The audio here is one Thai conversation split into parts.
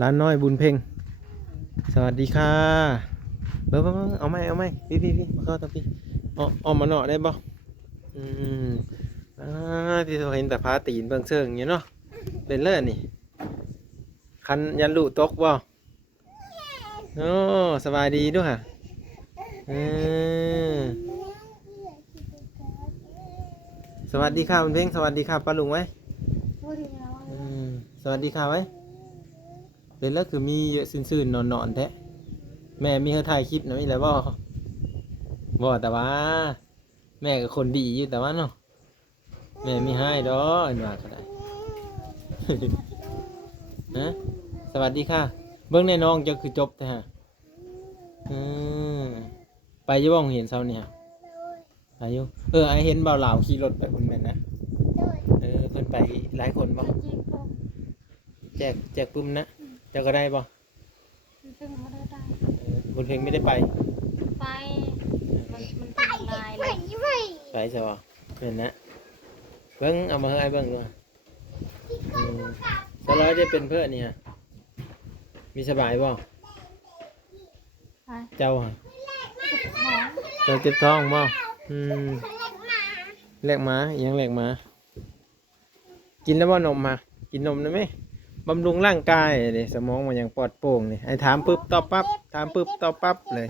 ร้านน้อยบุญเพ่งสวัสดีค่ะเบิ่งเอาไหมพี่มาเข้าตะพี่ออกมาหน่อได้บ่อืมอ่าที่เราเห็นแต่พาตีนเบิ่งเชิงอย่างเงี้ยเนาะเป็นเลิศนี่คันยันลูตกบ่โอ้สบายดีด้วยค่ะอืมสวัสดีค่ะบุญเพ่งสวัสดีค่ะป้าลุงไว้อืมสวัสดีค่ะไว้เป็นเลิศคือมีเยอะซื่นๆนอนๆแท้แม่มีเธอถ่ายคลิปนะมีอะไรบ่แต่ว่าแม่ก็คนดีอยู่แต่ว่าเนาะแม่ไม่ให้ดอกอันว่าก็ได้ นะสวัสดีค่ะเบิ้งในน้องจะคือจบแต่ฮะอืมไปอยี่บ้องเห็นเช้าเนี่ยอายุไอเห็นเบาเหล่าขี่รถไปคุณแม่นนะเพิ่นไปหลายคนบ่แจกปึ้มนะเจ้าก็ได้บ่บุญเพ็งไม่ได้ไปไปมันเป็นลายเลยไปใช่ป่ะเป็นนะเบิ้งเอามาให้เบิ้งด้วยสร้อยได้เป็นเพื่อนนี่ฮะมีสบายบ่เจ้าฮะเจ้าเจ็บท้องบ่แหลกหมายังแหลกหมากินแล้วบ่นมมากินนมได้ไหมบำรุงร่างกายเลยสมองมันยังปลอดโปร่งนี่ไอ้ถามปึ๊บตอบปั๊บถามปึ๊บตอบปั๊บเลย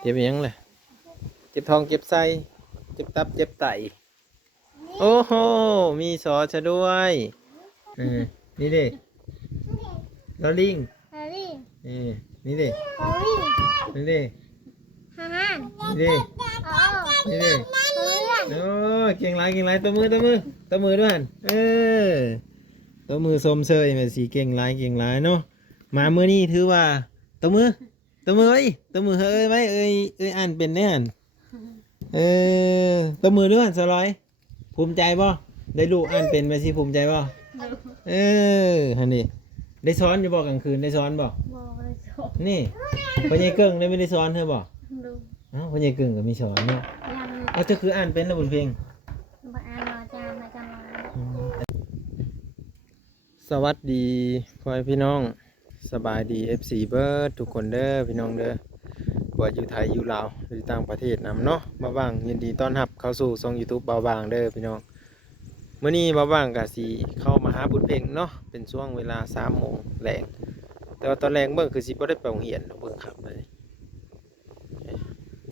เจ็บยังเลยเจ็บท้องเจ็บไส้เจ็บตับเจ็บไตโอ้โหมีสอชะด้วยนี่ดิลอลิงนี่ดินี่ดินี่ดินี่ดิโอ้เก่งไรตัวมือด้วยหันตัวมือสมเชยแม่สีเก่งไรเนาะมามือนี่ถือว่าตัวมือไว้ตัวมือเอ้ยไว้เอ้ยอ่านเป็นแน่หันตัวมือด้วยหันสลอยภูมิใจบ่ได้ลูกอ่านเป็นไปสิภูมิใจบ่ฮันนี่ได้ซ้อนอยู่บ่กลางคืนได้ซ้อนบ่นี่พ่อใหญ่เกิ่งได้ไม่ได้ซ้อนเธอบ่พ่อใหญ่เกิ่งก็มีสอนเนาะเอาจะคืออ่านเป็นแล้วบุญเพ็งสวัสดีพ่อพี่น้องสบายดี FC เบิร์ดทุกคนเด้อพี่น้องเด้อบ่อยู่ไทยอยู่ลาวหรือต่างประเทศนำเนาะมาบ้างยินดีต้อนรับเข้าสู่ช่อง YouTube เบาบางเด้อพี่น้องเมื่อนี้เบาบางกะสีเข้ามาหาบุญเพ็งเนาะเป็นช่วงเวลา3 โมงแรงแต่ว่าตอนแรงเบิ่งคือสิบ่ได้ไปโรงเรียนเบิ่งครับเลย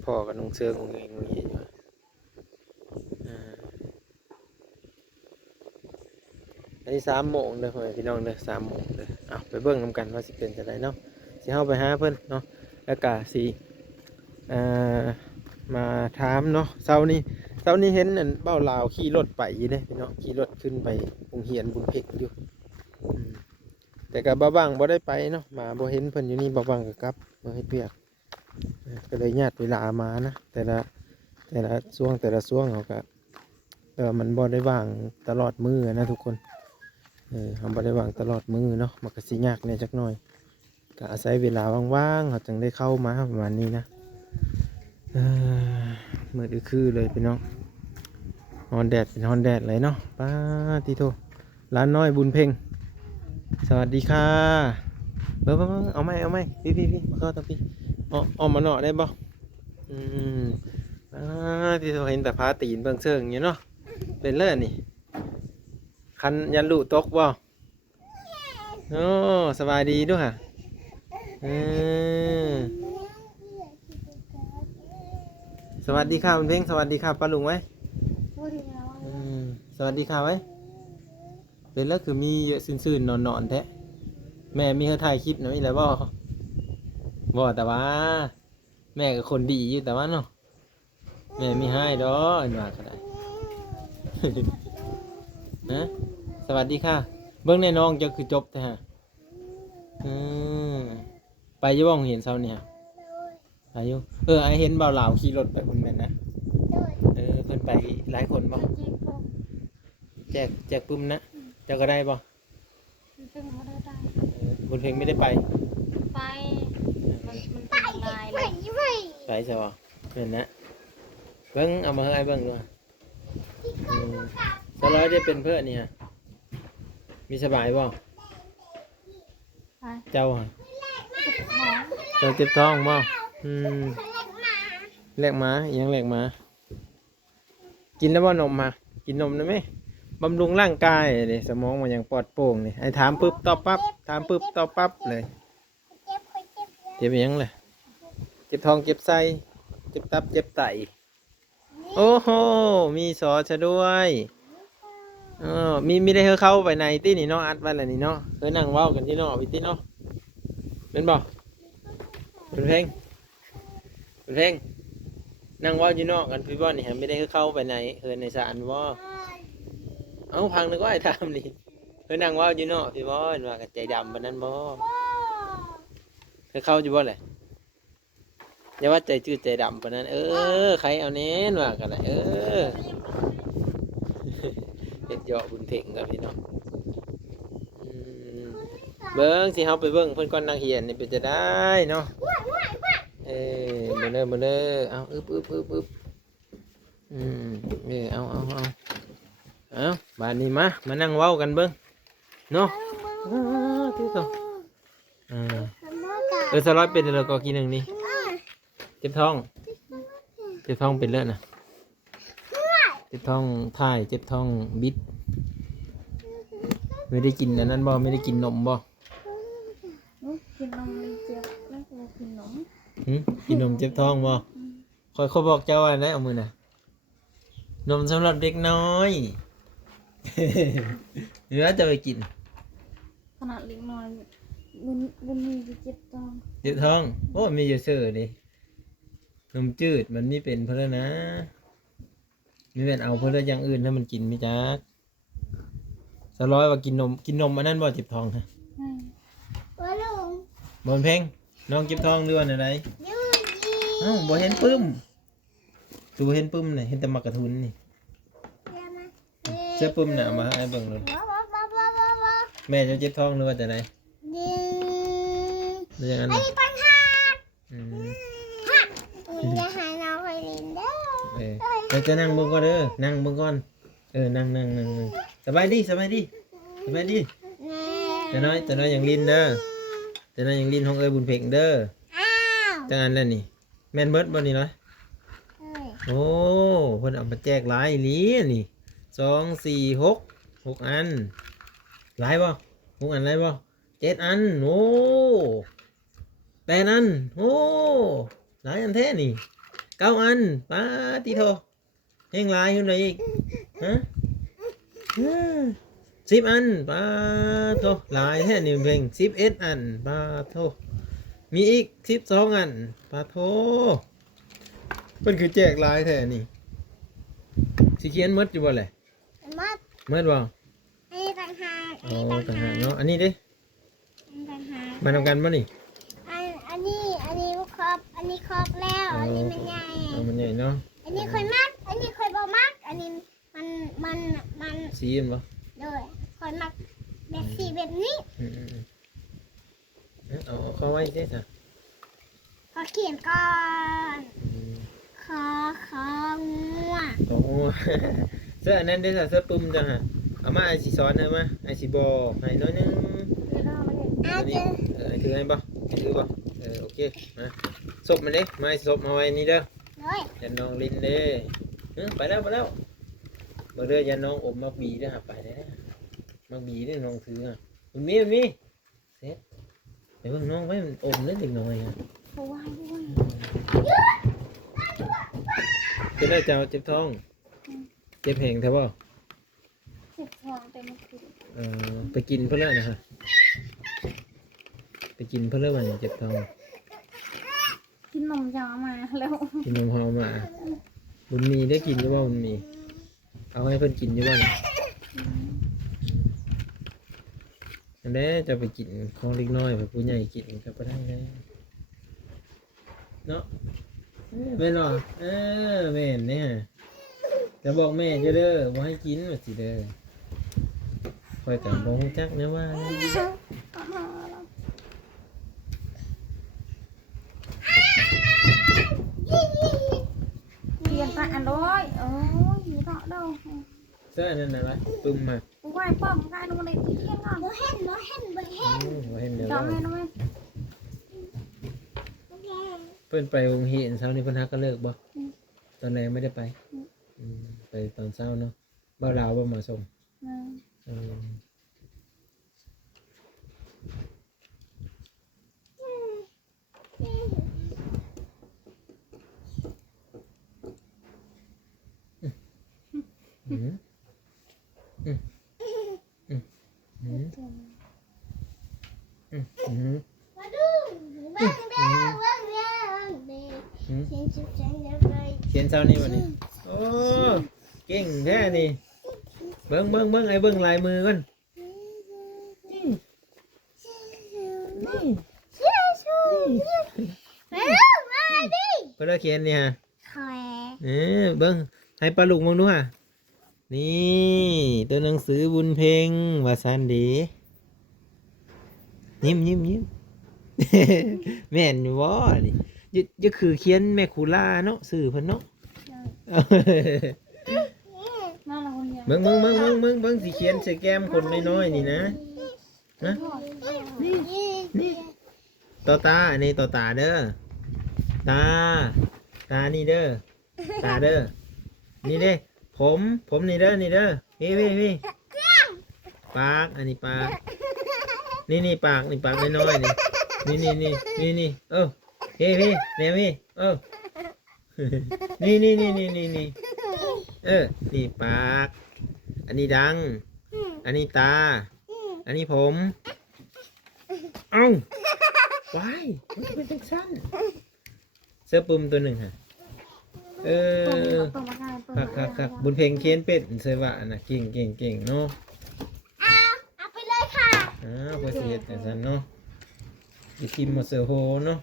พ่อกับน้องเสือของเองอยู่อันนี้3 โมงเด้อพี่น้องเด้อ3 โมงเด้อเอาไปเบิ่งนำกันว่าสิเป็นจังไดเนาะสิเข้าไปหาเพิ่นเนาะแล้วก็สิมาถามเนาะเช้านี้เห็นอันเบ้าลาวขี่รถไปอยู่เด้พี่น้องขี่รถขึ้นไปโรงเรียนบุญเพ็งอยู่แต่ก็บ่บังบ่ได้ไปเนาะมาบ่เห็นเพิ่นอยู่นี่บ่บังก็กลับมาเฮ็ดเวียกก็เลยญาติเวลามานะแต่ละช่วงเขาก็มันบ่ได้ว่างตลอดมื้อนะทุกคนเขาบ่ได้ว่างตลอดมื้อเนาะมันก็สิยากแน่จักหน่อยก็อาศัยเวลาว่างๆเขาจึงได้เข้ามาประมาณนี้นะมืดคือเลยพี่น้องฮอนแดดเป็นฮอนแดดเลยเนาะป้าติโตร้านน้อยบุญเพ่งสวัสดีค่ะเบิ่งเอาไหมพี่มาเข้าตะพี่ออกมาหน่อได้บ่ที่เราเห็นแต่พาตีนเบิ่งเชิงอย่างเงี้ยเนาะเป็นเลิศนี่คันยันลูตกบ่โอ้สบายดีด้วยค่ะสวัสดีค่ะคุณเพ่งสวัสดีค่ะป้าลุงไว้สวัสดีค่ะไว้เป็นแล้วคือมีเยอะซื่นๆนอนๆแท้แม่มีเธอถ่ายคลิปนะมีอะไรบ่แต่ว่าแม่ก็คนดีอยู่แต่ว่าเนาะแม่ไม่ให้ดอกอันว่าก็ได้ นะสวัสดีค่ะเบิ้งในน้องจะคือจบแต่ฮะไปอยี่บ้องเห็นเช้าเนี่ยอายุไอเห็นเบาเหล่าขี่รถไปคุณแม่นนะเพิ่นไปหลายคนบ่แจกปึ้มนะเจ้าก็ได้บ่บุญเพ็งไม่ได้ไปมันเป็นลายเลยไปใช่ป่ะเป็นนะเบิ้งเอามาให้เบิ้งด้วยสร้อยได้เป็นเพื่อนนี่ฮะมีสบายบ่ ไป เจ้าอะ เจ็บท้อง เจ้าเจ็บท้องบ่แลกหมาอิหยังแลกหมากินแล้วบ่นมมากินนมได้ไหมบำรุงร่างกายนี่สมองมันยังปลอดโปร่งนี่ไอ้ถามปึ๊บตอบปั๊บถามปึ๊บตอบปั๊บเลยเจ็บอิหยังเลยเจ็บท้องเจ็บไส้เจ็บตับเจ็บไตโอ้โหมีสอชะด้วยมีได้เข้าไปในที่นี่เนาะอัดไว้แล้วนี่เนาะเคยนั่งเว้ากันที่เนาะวิที่เนาะเป็นบ่เป็นเพลงเป็นเพลงนั่งเว้าอยู่นอกกันพี่บ่นี่ฮะไม่ได้เข้าไปในในศาลบ่เอาพังนึกว่าไอ้ทำนี่เคยนั่งเว้าอยู่นอกพี่บ่เห็นว่ากันใจดำปานนั้นบ่เคยเข้าอยู่บ่แหละอย่าว่าใจจืดใจดำปานนั้นใครเอาเน้นว่ากันแหละเฮ็ดเหยาะบุญเพ่งกับพี่น้องเบิ่งสิเฮาไปเบิ่งเพิ่นก่อนนางเฮียนนี่เป็นจะได้เนาะมาเด้อเอาอึบเอาบานนี้มานั่งเว้ากันเบิ่งเนาะที่สองสลอยเป็นแล้วก็กินหนึ่งนี่เจ็บท้องเป็นเลือดนะเจ็บท้องถ่ายเจ็บท้องบิดไม่ได้กินอันนั้นบ่ไม่ได้กินนมบ่กินนมเจ็บแล้วก็กินนม กินนมเจ็บท้องบ่เขาบอกเจ้าว่าอะไรเอามือน่ะนมสำหรับเด็กน้อยหรือว่าจะไปกินขนาดเล็กน้อยบุญมีเจ็บท้อง เจ็บท้องโอ้มีเยอะเสือดินมจืดมันไม่เป็นเพราะนะไม่เป็นเอาเพราะอย่างอื่นถ้ามันกินไม่จักสร้อยว่ากินนมอันนั้นบ่เจ็บท้องฮะบนเพ่งน้องเจ็บท้องด้วยอะไรบ่เห็นปึ้มตัวเห็นปึ้มเลยเห็นแต่มักกระทุนนี่เชื่อปึ้มน่ะมาให้เบิ่งเลยแม่จะเจ็บท้องหรือว่าแต่ไหนหรืออย่างนั้นจะหาน้องไปเรียนเด้อเราจะนั่งเบิ่งก่อนเด้อนั่งเบิ่งก่อนนั่งสบายดีแต่น้อยอย่างลินเด้อแต่น้อยอย่างลินของบุญเพ่งเด้อจังอันนั่นนี่แม่นเบิร์ดบ่นี่เนาะโอ้เพิ่นเอามาแจกหลายอีนี่2 4 6อันหลายบ่6อันหลายบ่7อันโอ้8อันโอ้หลายอันแท้นี่9อันปาติโทเฮงหลายขึ้นเลยอีกฮะ10อันปาโทหลายแท้นี่เพ่ง11อันปาโทมีอีก12อันปาโทเป็นคือแจกลายแท้นี่สิเขียนมดอยู่บ่แหละมดบ่อันนี้ต่างหาก อ๋อต่างหากเนาะอันนี้ดิต่างหาก มาทำกันบ่นี่อันนี้ครบอันนี้ครบแล้วอันนี้มันใหญ่มันใหญ่เนาะอันนี้ค่อยมักอันนี้ค่อยบ่มักอันนี้มัน สีมันบ่โดยค่อยมักแบบสีแบบนี้เอาเข้าไว้สิจ้ะขอเขียนก่อนของัวโอ้เสื้ออันนั้นได้เสื้อปุ่มจังฮะเอามาไอสีซ้อนได้มั้ยไอสีบอให้น้อยนึงอันนี้ถือให้บ่ถือบ่โอเคมาศพมันเด้มาศพมาไว้นี่เด้อยันน้องลินเด้ไปแล้วบ่เด้อยันน้องอมมักบีเด้อไปแล้วมักบีเด้อน้องถืออ่ะมันมีเสร็จเดี๋ยวน้องไว้มันอมเล็กน้อยอ่ะเป็นไรเจ้าเจ็บท้องเจ็บแหงแท้บ่เจ็บท้องเต็มที่ไปกินเพื่อเลิกนะฮะไปกินเพื่อเลิกวันเจ็บท้องกินนมยามาแล้วกินนมหอมมาบุญมีได้กินหรือว่าบุญมีเอาให้เพื่อนกินหรือว่าอันนี้จะไปกินของเล็กน้อยแบบผู้ใหญ่กินก็ไม่ได้เลยเนาะเป็นหรอแม่เนี่ยจะบอกแม่จะเด้อว่าให้กินว่าสิเด้อคอยกับบ่ฮู้จักนะว่าเรียนไปอันร้อยโอ้ยเนาะđâuเสื้อนั่นน่ะล่ะปึ้มมาไหว้ป้อมกันมันเลยที่เที่ยงก่อนบ่เห็นบ่เห็นเลย จอมให้น้องแม่ เพิ่นไปโรงเรียนเช้านี้เพิ่นฮักก็เลิกบ่ตอนไหนไม่ได้ไปไปตอนเช้าเนาะบ่าวลาวบ่มาส่งอืมอืมอืมอืมอืมอืม มาดูเบิ่งเด้อเบิ่งเด้อเบิ่งเด้อ อืม เสียงสุดเสียงเด้อไป เขียนเช้านี้วันนี้โอ้เก่งแท้นี่เบิ่งไอ้เบิ่งลายมือก่อน เชื่อชูเร็วมาดิ เพิ่นเอาเขียนนี่ฮะ คอย เบิ่งให้ปลาลูกมองดูฮะนี่ตัวหนังสือบุญเพลงว่าซั่นเดียิ้ม แม่นอยู่บ่นี่อย่าคือเขียนแม่ครูลาเนาะสื่อเพิ่นเนาะ มาละคนเดียว เบิ่งสิเขียนใส่แก้มคนน้อยๆนี่นะนะต่อตาอันนี้ต่อตาเด้อตานี่เด้อตาเด้อนี่เด้ผมนี่เด้อพี่ปากอันนี้ปากนี่ปากน้อยๆนี่เออพี่แม่พี่เออนี่นี่ปากอันนี้ดังอันนี้ตาอันนี้ผมเอ้าว้ายมันจะเป็นจังซั่นเสื้อปุ่มตัวหนึ่งฮะตัวมาการคักบุญเพลงเขียนเป็ดเสื้อว่าน่ะเก่งเนาะ เอาไปเลยค่ะ พอสิเฮ็ดจังซั่นเนาะอีคิมมาเสือโฮเนาะ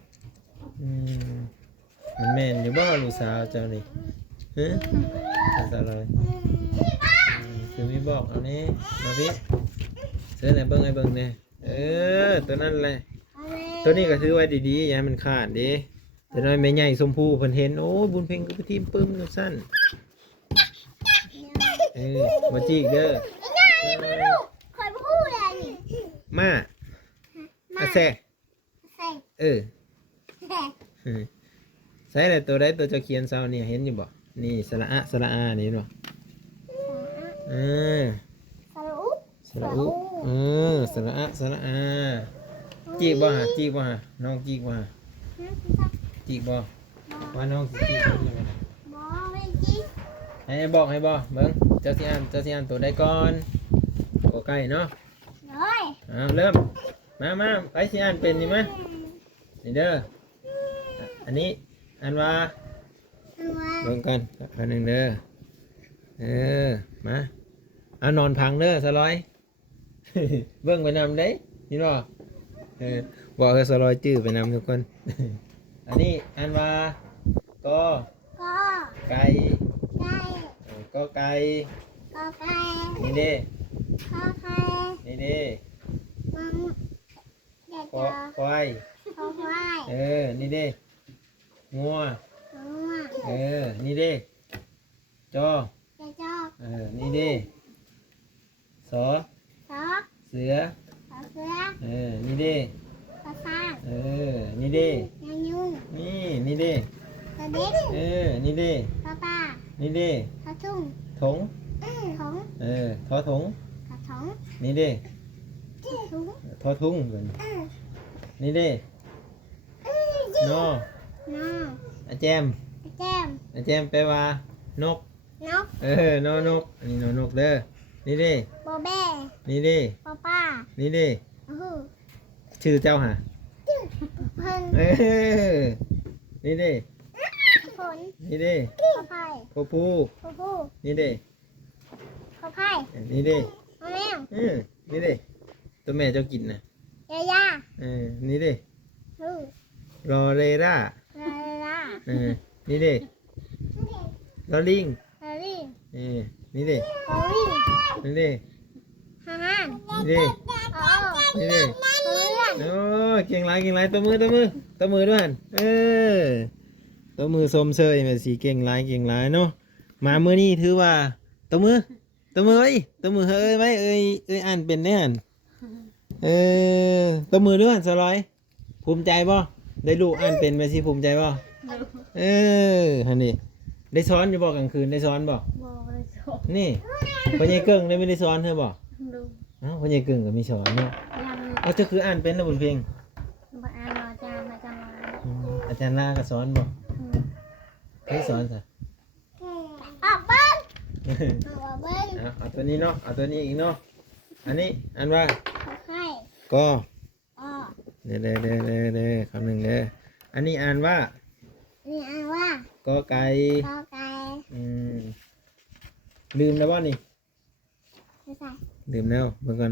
มันแม่นอยู่บ่ลูกสาวเจ้านี่ฮะอะไรคือไม่บอกเอานี่มาพี่เสื้อไหนเบิ่งเนี่ยตัวนั้นแหละตัวนี้ก็ถือไว้ดีๆอย่าให้มันขาดดิแต่น้อยแม่ใหญ่ชมพู่เพิ่นเห็นโอ้บุญเพ็งก็ไปทีมปึ้มสั้นมาจีกเด้อ คอยพูดเลยนี่ มาแซ่ ใส่ ใส่อะไรตัวใดตัวเจะเขียนเซานี่เห็นอยู่บ่นี่สระอานี่เห็นบ่สระอุสระอาจีกบ่ฮะน้องจีกบ่ฮะจีกบ่ว่าน้องสิจีกนี่บ่นะ บอไม่จี ให้บอกเบิ่งเจ้าสิอ่านตัวใดก่อนก็ใกล้เนาะ เลย เริ่มมาไปสิอ่านเป็นนี่มั้ยนี่เด้ออันนี้อ่านว่าเบิ่งกันอันหนึ่งเด้อมาเอานอนพังเด้อสลอย เบิ่งไปนำได้ยินบ่บอกให้สลอยจื้อไปนำทุกคน อันนี้อ่านว่าก็ ก็ ไก่ ไก่ ก็ไก่ ก็ไก่ นี่เด้ ข้าไข่ นี่เด้ มังเด็ก ก็ จะ ควาย ข้าวควาย นี่เด้งัว งัว นี่เด้จอ เด็กจอก นี่เด้สอ ซอ เสือ ขอเสือ นี่เด้ ขอสร้าง นี่เด้ ยายุ่ง นี่เด้ ขอเด็ก นี่เด้ ขอป้า นี่เด้ ขอทุ่ง ถง ถุง ทอถง ขอถุง นี่เด้ ถุง ทอทุ่งก่อนนี่เด้นอ น้อง อาแจม แก้ม อาแจมแปลว่านก นก นอนกอันนี้นกเด้อนี่เด้ โบเบ้ นี่เด้ ป้าป้า นี่เด้ อู้ ชื่อเจ้าหา เพิ่ง นี่เด้ ฝน นี่เด้ ข้าวไผ่ พ่อปู ผู้ผู้ นี่เด้ ข้าวไผ่ นี่เด้ มะแมว นี่เด้ตัวแม่เจ้ากินนะ ยาย่า นี่เด้ ฮู้ รอเรร่า ลาลา นี่เด้รอลิง ลาลี่ นี่เด้ โอลี่ นี่เด้ ฮ่าฮ่า นี่เด้ โอ้ นี่เด้ โอ้เลื่อน โอ้เก่งหลายตัวมือด้วยตัวมือสมเชยแบบสีเก่งหลายเนาะมามือนี่ถือว่าตัวมือไว้ตัวมือเอ้ยอ่านเป็นแน่น เออตัวมือด้วยสลอยภูมิใจบ่ได้ลูกอ่านเป็นไปสิภูมิใจบ่เออฮันนี่ได้สอนอยู่บ่กลางคืนได้สอนบ่ บ่ได้สอน นี่พ่อใหญ่เกิ่งได้ไม่ได้สอนเธอบ่ ดู อ้าวพ่อใหญ่เกิ่งก็มีสอนเนาะ ยัน เอาจะคืออ่านเป็นนะบุญเพ็ง บ่อ่านรออาจารย์อาจารย์ลา อาจารย์ลาก็สอนบ่ให้สอนซะ ออกเบิ้งออกเบิ้ง เอาตัวนี้เนาะเอาตัวนี้อีกเนาะอันนี้อันว่า ขอไข่ ก็ อ้อ เด้คำหนึ่งเด้ออันนี้อ่านว่า นี่อ่านว่า ก็ไก่ กอไก่ อืมลืมแล้วบ่นี่ ไม่ใส่ ลืมแล้วเมื่อก่อน